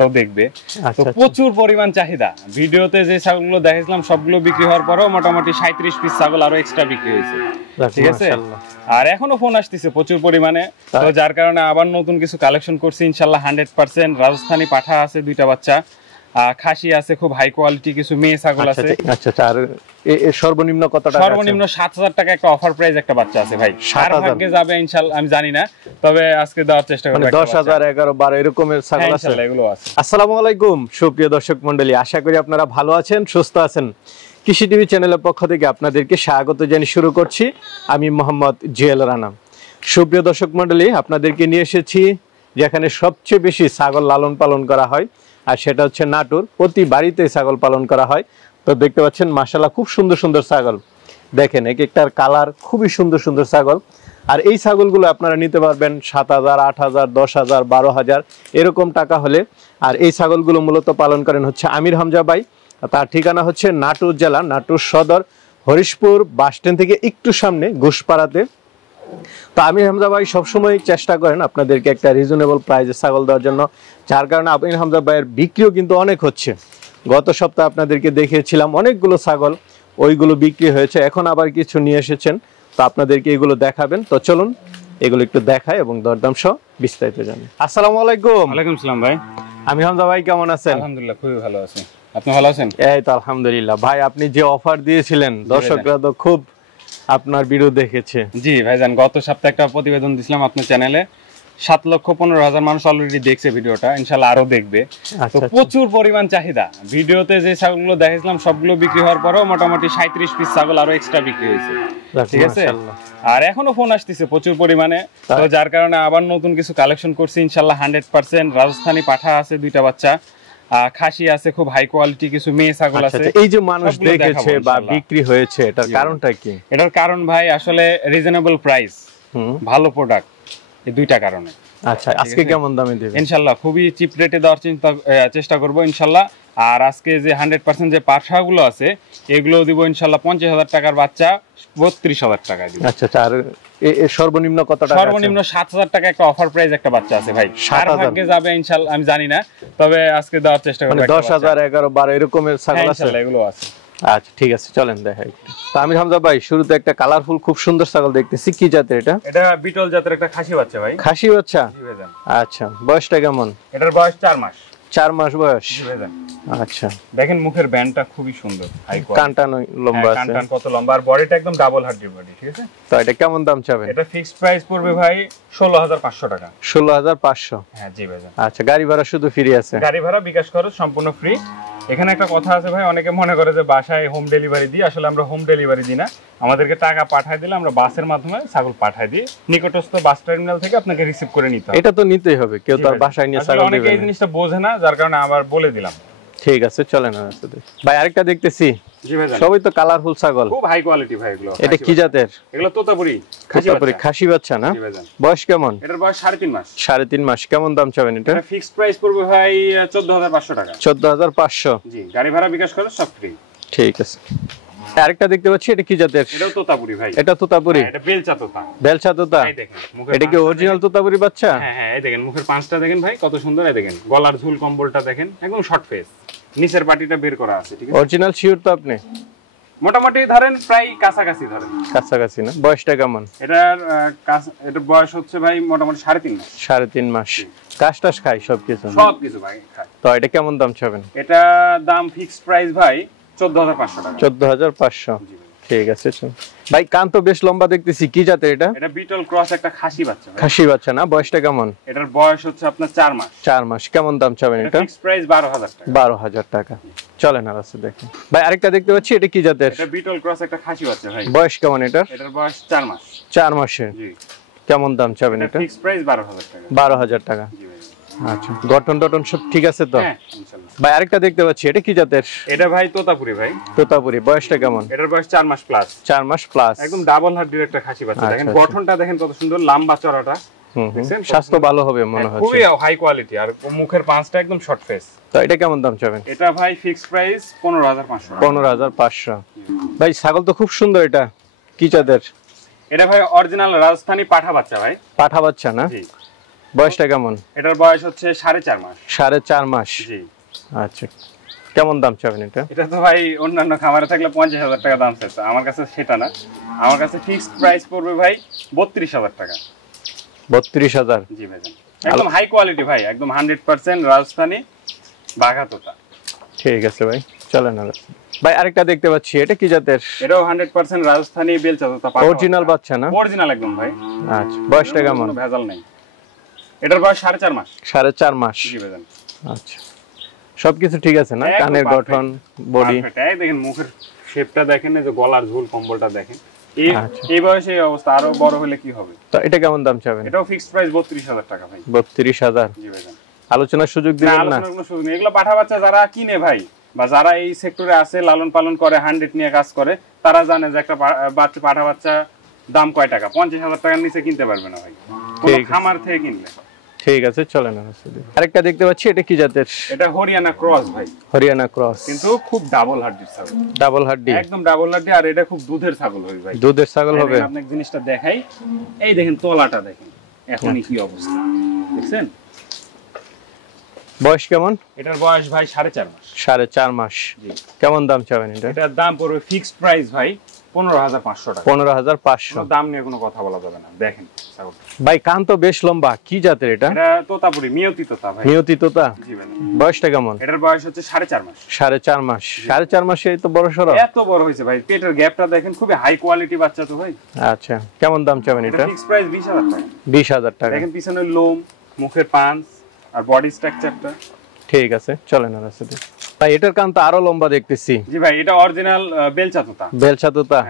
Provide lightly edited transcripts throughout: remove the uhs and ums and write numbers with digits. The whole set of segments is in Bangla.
দেখবে তো প্রচুর পরিমাণ চাহিদা। ভিডিওতে যে ছাগলগুলো দেখাইছিলাম সবগুলো বিক্রি হওয়ার পরেও মোটামুটি 37 পিস ছাগল আরো এক্সট্রা বিক্রি হয়েছে, ঠিক আছে। আর এখনো ফোন আসতেছে প্রচুর পরিমাণে, তো যার কারণে আবার নতুন কিছু কালেকশন করছি ইনশাল্লাহ। 100% রাজস্থানী পাঠা আছে, 2টা বাচ্চা, খাসি আছে, খুব হাই কোয়ালিটি কিছু মেয়ে ছাগল আছে। আচ্ছা, আর সর্বনিম্ন কত টাকা? সর্বনিম্ন 7000 টাকা একটা অফার প্রাইস একটা বাচ্চা আছে ভাই। কার ভাগ্যে যাবে ইনশাআল্লাহ আমি জানি না, তবে আজকে দেওয়ার চেষ্টা করব। 10000, 11, 12 এরকমের ছাগল আছে, ইনশাআল্লাহ এগুলো আছে। আসসালামু আলাইকুম সুপ্রিয় দর্শক মণ্ডলী, আশা করি আপনারা ভালো আছেন, সুস্থ আছেন। কৃষি টিভি চ্যানেলের পক্ষ থেকে আপনাদেরকে স্বাগত জানিয়ে শুরু করছি আমি মোহাম্মদ জুয়েল রানা। সুপ্রিয় দর্শক মণ্ডলী, আপনাদেরকে নিয়ে এসেছি যেখানে সবচেয়ে বেশি ছাগল লালন পালন করা হয়, আর সেটা হচ্ছে নাটোর। প্রতি বাড়িতে ছাগল পালন করা হয়। তো দেখতে পাচ্ছেন মাশাআল্লাহ খুব সুন্দর সুন্দর ছাগল, দেখেন এক একটার কালার খুবই সুন্দর সুন্দর ছাগল। আর এই ছাগলগুলো আপনারা নিতে পারবেন 7000, 8000, 10000, 12000 এরকম টাকা হলে। আর এই ছাগলগুলো মূলত পালন করেন হচ্ছে আমির হামজা ভাই। তার ঠিকানা হচ্ছে নাটোর জেলা, নাটোর সদর, হরিশপুর বাসস্ট্যান্ড থেকে একটু সামনে ঘুষপাড়াতে। তো আমির হামজা ভাই সবসময় চেষ্টা করেন আপনাদেরকে একটা রিজনেবল প্রাইসে ছাগল দেওয়ার জন্য, যার কারণে আমির হামজা ভাইয়ের বিক্রিও কিন্তু অনেক হচ্ছে। গত সপ্তাহে আপনাদেরকে দেখিয়েছিলাম অনেকগুলো ছাগল, ওইগুলো বিক্রি হয়েছে, এখন আবার কিছু নিয়ে এসেছেন, তো আপনাদেরকে এগুলো দেখাবেন। তো চলুন এগুলো একটু দেখাই এবং দরদাম সহ বিস্তারিত জানি। আসসালামু আলাইকুম। ওয়ালাইকুম আসসালাম ভাই। আমির হামজা ভাই কেমন আছেন? আলহামদুলিল্লাহ খুবই ভালো আছি, আপনি ভালো আছেন? এই তো আলহামদুলিল্লাহ। ভাই আপনি যে অফার দিয়েছিলেন দর্শকরা তো খুব আপনার ভিডিও দেখেছে। জি ভাইজান, গত সপ্তাহে একটা প্রতিবেদন দিছিলাম আপনার চ্যানেলে, 7,15,000 মানুষ অলরেডি দেখছে ভিডিওটা, ইনশাআল্লাহ আরো দেখবে। তো প্রচুর পরিমাণ চাহিদা। ভিডিওতে যে ছাগলগুলো দেখাইছিলাম সবগুলো বিক্রি হওয়ার পরেও মোটামুটি 37 পিস ছাগল আরো এক্সট্রা বিক্রি হয়েছে, ঠিক আছে। আর এখনো ফোন আসতেছে প্রচুর পরিমাণে, তো যার কারণে আবার নতুন কিছু কালেকশন করছি ইনশাআল্লাহ। 100% রাজস্থানী পাঠা আছে, 2টা বাচ্চা, খাসি আছে, খুব হাই কোয়ালিটি কিছু মেয়ে ছাগল আছে। এই যে মানুষ দেখেছে বা বিক্রি হয়েছে, এটার কারণটা কি? এটার কারণ ভাই আসলে রিজনেবল প্রাইস, ভালো প্রোডাক্ট, এই 2টা কারণে। আচ্ছা, আজকে কেমন দামে দিবেন? ইনশাআল্লাহ খুবই চিপ রেটে দেওয়ার চেষ্টা করব ইনশাআল্লাহ। আর আজকে যে 100% যে পাঠাগুলো আছে এগুলো দিব ইনশাআল্লাহ 50,000 টাকার বাচ্চা 32,000 টাকা দিব। আচ্ছা, আর সর্বনিম্ন কত টাকা? সর্বনিম্ন 7000 টাকা একটা অফার প্রাইস একটা বাচ্চা আছে ভাই। কার ভাগ্যে যাবে ইনশাআল্লাহ আমি জানি না, তবে আজকে দেওয়ার চেষ্টা করব। 10,000, 11, 12 এরকমের ছাগল আছে, ইনশাআল্লাহ এগুলো আছে। আচ্ছা ঠিক আছে, চলেন দেখাই। তো আমির হামজা ভাই শুরুতে একটা কালারফুল খুব সুন্দর ছাগল দেখতেছি, কি জাতের এটা? এটা বিটল জাতের একটা খাসি বাচ্চা ভাই। খাসি বাচ্চা? আচ্ছা, বয়সটা কেমন? এটার বয়স 4 মাস। 4 মাস বয়স? আচ্ছা, দেখেন মুখের ব্যান্ডটা খুবই সুন্দর, হাই কোয়ালিটি, কানটান লম্বা আছে, কানটান কত লম্বা, আর বডিটা একদম ডাবল হার্ডি বডি, ঠিক আছে। তো এটা কেমন দাম চাবেন? এটা ফিক্সড প্রাইস পড়বে ভাই 16,500 টাকা। 16,500? হ্যাঁ জি ভাই। আচ্ছা, গাড়ি ভাড়া শুধু ফ্রি আছে? গাড়ি ভাড়া বিকাশ খরচ সম্পূর্ণ ফ্রি। এখানে একটা কথা আছে ভাই, অনেকে মনে করে যে বাসায় হোম ডেলিভারি দিই, আসলে আমরা হোম ডেলিভারি দিই না। আমাদেরকে টাকা পাঠিয়ে দিলে আমরা বাসের মাধ্যমে ছাগল পাঠিয়ে দিই, নিকটস্থ বাস টার্মিনাল থেকে আপনাকে রিসিভ করে নিতে হবে। এটা তো নিতেই হবে, কেউ তো আর বাসায় নিয়ে ছাগল দিবে না। অনেকে এই জিনিসটা বোঝে না, যার কারণে আবার বলে দিলাম। ঠিক আছে, চলেন ভাই। আরেকটা দেখতেছি, জি ভাই, সবই তো কালারফুল ছাগল, খুব হাই কোয়ালিটি ভাই এগুলো। এটা কি জাতের? এগুলো তোতাপুরি খাসি বাচ্চা না? বয়স কেমন? এটার বয়স 3.5 মাস। 3.5 মাস। কেমন দাম চাবেন এটা? এটা ফিক্সড প্রাইস পড়বে ভাই 14,500 টাকা। 14,500? জি, গাড়ি ভাড়া বিকাশ খরচ সব ফ্রি। ঠিক আছে। আরেকটা দেখতে পাচ্ছি, এটা কি জাতের? এটাও তোতাপুরি ভাই। এটা তোতাপুরি? এটা বেলচা তোতা। বেলচা তোতা? এই দেখেন এটা কি অরিজিনাল তোতাপুরি বাচ্চা? হ্যাঁ হ্যাঁ, এই দেখেন মুখের পাঁচটা দেখেন ভাই কত সুন্দর, এই দেখেন গলার ঝুল কম্বলটা দেখেন, একদম শর্ট ফেস, নিচের পাটিটা বের করা আছে, ঠিক আছে। অরিজিনাল শিওর তো আপনি? মোটামুটি ধরেন প্রায় কাছাকাছি ধরেন। কাছাকাছি না? বয়সটা কেমন? এটার বয়স হচ্ছে ভাই মোটামুটি 3.5 মাস। 3.5 মাস। কাশ টাশ খায় সবকিছু? সবকিছু ভাই খায়। তো এটা কেমন দাম চাবেন? এটা দাম ফিক্সড প্রাইস ভাই 14,500 টাকা। 14,500? ঠিক আছে। ভাই কান তো বেশ লম্বা দেখতেছি, কি জাতের এটা? এটা বিটল ক্রস একটা খাসি বাচ্চা। খাসি বাচ্চা না? বয়সটা কেমন? এটার বয়স হচ্ছে আপনার 4 মাস। 4 মাস। কেমন দাম চাবেন এটা? ফিক্সড প্রাইস 12,000 টাকা। 12,000 টাকা। চলেন আর আছে দেখেন। ভাই আরেকটা দেখতে পাচ্ছি, এটা কি জাতের? এটা বিটল ক্রস একটা খাসি বাচ্চা ভাই। বয়স কেমন এটার? এটার বয়স 4 মাস। 4 মাসের? জি। কেমন দাম চাবেন এটা? ফিক্সড প্রাইস 12,000 টাকা। 12,000 টাকা। জি ভাই। আচ্ছা, গঠন টটন সব ঠিক আছে তো? হ্যাঁ ইনশাআল্লাহ। ভাই আরেকটা দেখতে পাচ্ছি, এটা কি জাতের? এটা ভাই তোতাপুরি ভাই। তোতাপুরি। বয়সটা কেমন? এটার বয়স 4 মাস প্লাস। 4 মাস প্লাস। একদম ডাবল হার্ডির একটা খাসি বাচ্চা, দেখেন গঠনটা দেখেন কত সুন্দর, লম্বা চড়াটা। স্বাস্থ্য ভালো হবে মনে হচ্ছে, খুবই হাই কোয়ালিটি, আর মুখের পাঁচটা একদম শর্ট ফেস। তো এটা কেমন দাম চাবেন? এটা ভাই ফিক্সড প্রাইস 15,500। 15,500। ভাই ছাগল তো খুব সুন্দর, এটা কি জাতের? এটা ভাই অরিজিনাল রাজস্থানী পাঠা বাচ্চা ভাই। পাঠা বাচ্চা না? জি। বয়সটা কেমন? এটার বয়স হচ্ছে 4.5 মাস। 4.5 মাস। জি। আচ্ছা, কেমন দাম চাবেন এটা? এটা তো ভাই অন্যান্য খামারে থাকলে 50,000 টাকা দাম চাইছে, আমার কাছে সেটা না। আমার কাছে ফিক্সড প্রাইস পড়বে ভাই 32,000 টাকা। 32,000? জি ভাই, একদম হাই কোয়ালিটি ভাই, একদম 100% রাজস্থানী বাঘা তোতা। ঠিক আছে ভাই, চলেন না ভাই। আরেকটা দেখতে পাচ্ছি, এটা কি জাতের? এটাও 100% রাজস্থানী বেলচা তোতা। অরিজিনাল বাচ্চা না? অরিজিনাল একদম ভাই। আচ্ছা, বয়সটা কেমন? কোনো ভেজাল নাই। এটার বয়স 4.5 মাস। 4.5 মাস। জি ভাই। আচ্ছা, সবকিছু ঠিক আছে না? কানের গঠন, বডি? এই দেখেন মুখের শেপটা দেখেন, এই যে গলার ঝুল, কম্বলটা দেখেন। এই বয়সে এই অবস্থা, আরো বড় হলে কি হবে? তো এটা কেমন দাম চাবেন? এটাও ফিক্সড প্রাইস 32,000 টাকা ভাই। 32,000? জি ভাই। আলোচনার সুযোগ দিবেন না? আলোচনার কোনো সুযোগ নেই। এগুলো পাঠা বাচ্চা যারা কিনে ভাই, বা যারা এই সেক্টরে আছে, লালন পালন করে, 100 নিয়ে কাজ করে, তারা জানে যে একটা পাঠা বাচ্চা দাম কয় টাকা। 50,000 টাকার নিচে কিনতে পারবে না ভাই, কোনো খামার থেকে কিনলে। ঠিক আছে, চলেন। আরেকটা দেখতে পাচ্ছি, এটা কি জাতের? এটা হরিয়ানা ক্রস ভাই। হরিয়ানা ক্রস, কিন্তু খুব ডাবল হাড্ডির ছাগল। ডাবল হাড্ডি? একদম ডাবল হাড্ডি। আর এটা খুব দুধের ছাগল হবে ভাই। দুধের ছাগল হবে? আপনাকে জিনিসটা দেখাই, এই দেখেন তলাটা দেখেন এখনই কি অবস্থা, দেখছেন? বয়স কেমন? এটার বয়স ভাই 4.5 মাস। 4.5 মাস। কেমন দাম চাবেন এটা? এটার দাম পড়বে ফিক্সড প্রাইস ভাই 15,500 টাকা। 15,500? দাম নিয়ে কোনো কথা বলা যাবে না। দেখেন ভাই, কান তো বেশ লম্বা, কি জাতের এটা? এটা তোতাপুরি, মিয়তি তোতা ভাই। মিয়তি তোতা? জি ভাই। বয়সটা কেমন? এটার বয়স হচ্ছে 4.5 মাস। 4.5 মাস? 4.5 মাসে তো বড় সরো, এত বড় হয়েছে ভাই। পেটের গ্যাপটা দেখেন, খুবই হাই কোয়ালিটি বাচ্চা তো ভাই। আচ্ছা, কেমন দাম চাবেন এটা? ফিক্সড প্রাইস 20,000 টাকা। 20,000 টাকা? দেখেন পিছনের লোম, মুখের পাঁচ আর বডি স্ট্রাকচারটা। ঠিক আছে, চলেন না রাস্তাতে ভাই। এটার কান তো আরো লম্বা দেখতেছি। জি ভাই, এটা অরিজিনাল বেলচা তোতা। বেলচা তোতা?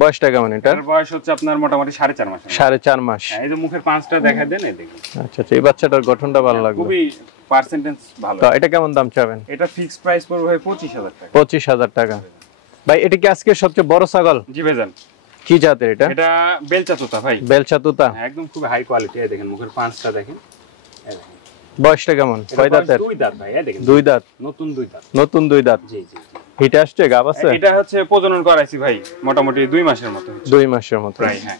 বয়সটা কেমন এটা? এর বয়স হচ্ছে আপনার মোটামুটি 4.5 মাস। 4.5 মাস? এই যে মুখের পাঁচটা দেখা দেন, এই দেখুন। আচ্ছা আচ্ছা, এই বাচ্চাটার গঠনটা ভালো লাগলো, খুবই পার্সেন্টেজ ভালো। তো এটা কেমন দাম চাবেন? এটা ফিক্সড প্রাইস পড়বে ভাই 25,000 টাকা। 25,000 টাকা? ভাই, এটা কি আজকে সবচেয়ে বড় ছাগল? জি ভাইজান। কি জাতের এটা? এটা বেলচা তোতা ভাই। বেলচা তোতা? একদম খুব হাই কোয়ালিটি। এই দেখেন মুখের পাঁচটা দেখেন, এই দেখেন। বয়সটা কেমন? কয় দাঁতের? 2 দাঁত ভাই। এই দেখেন 2 দাঁত? নতুন 2 দাঁত। নতুন 2 দাঁত? জি জি। হিটে আসছে, গাব আছে? এটা হচ্ছে প্রজনন করাইছি ভাই মোটামুটি 2 মাসের মতো। 2 মাসের মতো প্রায়, হ্যাঁ।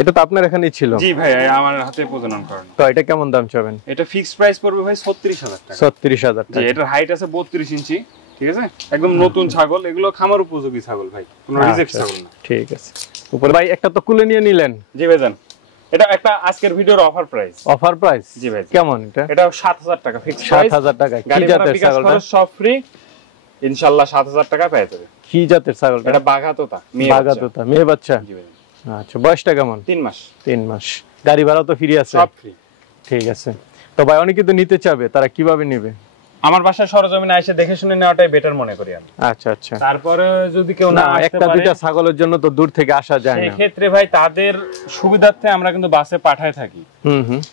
এটা তো আপনার এখানেই ছিল? জি ভাই, আমার হাতে প্রজনন করানো। তো এটা কেমন দাম চাবেন? এটা ফিক্সড প্রাইস পড়বে ভাই 36,000 টাকা। 36,000 জি, টাকা? এটার হাইট আছে 32 ইঞ্চি। ঠিক আছে, একদম নতুন ছাগল। এগুলো খামার উপযোগী ছাগল ভাই, কোনো রিজেক্ট ছাগল না। ঠিক আছে। উপরে ভাই একটা তো কুলে নিয়ে নিলেন? জি ভাইজান, এটা একটা আজকের ভিডিওর অফার প্রাইস। Offer price? জি ভাই। কেমন এটা? এটা 7,000 টাকা ফিক্সড প্রাইস। 7,000 টাকা? কি জাতের ছাগলটা? খরচ সব ফ্রি, ইনশাআল্লাহ 7,000 টাকা পেয়ে যাবে। কি জাতের ছাগলটা? এটা বাঘা তোতা, মেয়ে বাঘা তোতা, মেয়ে বাচ্চা? জি ভাই। আচ্ছা, বয়সটা কেমন? 3 মাস। 3 মাস? গাড়ি ভাড়া তো ফ্রি আছে? সব ফ্রি। ঠিক আছে। তো ভাই, অনেকে তো নিতে চাবে, তারা কিভাবে নেবে? আমার বাসায় সরজমিনে এসে দেখে শুনে নেওয়াটাই বেটার মনে করি আমি। আচ্ছা আচ্ছা। তারপরে যদি কেউ না আসতে একটা পারে, দুইটা ছাগলের জন্য তো দূর থেকে আসা যায় না। সেই ক্ষেত্রে ভাই তাদের সুবিধার্থে আমরা কিন্তু বাসে পাঠায় থাকি।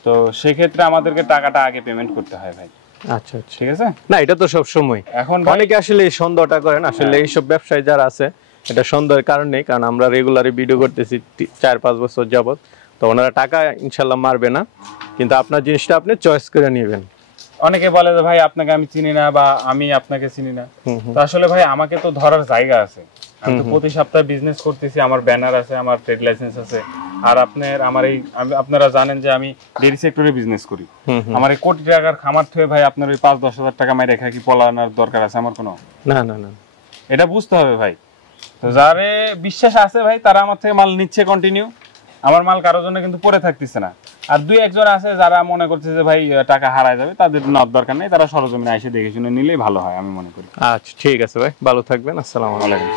তো সেই ক্ষেত্রে আমাদেরকে টাকাটা আগে পেমেন্ট করতে হয় ভাই। আচ্ছা আচ্ছা, ঠিক আছে। না এটা তো সব সময়। এখন অনেকে আসলে এই সন্দেহটা করেন, আসলে এইসব ব্যবসায়ী যারা আছে, এটা সন্দেহের কারণ নেই, কারণ আমরা রেগুলারই ভিডিও করতেছি 4-5 বছর যাবত। তো ওনারা টাকা ইনশাল্লাহ মারবে না, কিন্তু আপনার জিনিসটা আপনি চয়েস করে নেবেন। অনেকে বলে যে ভাই আপনাকে আমি চিনি না, বা আমি আপনাকে চিনি না। তো আসলে ভাই আমাকে তো ধরার জায়গা আছে। আমি তো প্রতি সপ্তাহে বিজনেস করতেছি, আমার ব্যানার আছে, আমার ট্রেড লাইসেন্স আছে। আর আপনারা জানেন যে আমি ডেইরি সেক্টরে বিজনেস করি। আমার এই কোটি টাকার খামার থেকে ভাই আপনার ওই 5-10 হাজার টাকা মাই রেখা কি পলানোর দরকার আছে আমার কোনো? না না না, এটা বুঝতে হবে ভাই। তো যারে বিশ্বাস আছে ভাই, তারা আমার থেকে মাল নিচ্ছে কন্টিনিউ। আমার মাল কারোর জন্য কিন্তু পড়ে থাকতেছে না। আর 2-1 জন আছে যারা মনে করছে যে ভাই টাকা হারায় যাবে, তাদের নেওয়ার দরকার নেই। তারা সরজমিনে এসে দেখে শুনে নিলেই ভালো হয় আমি মনে করি। আচ্ছা ঠিক আছে ভাই, ভালো থাকবেন। আসসালামু আলাইকুম।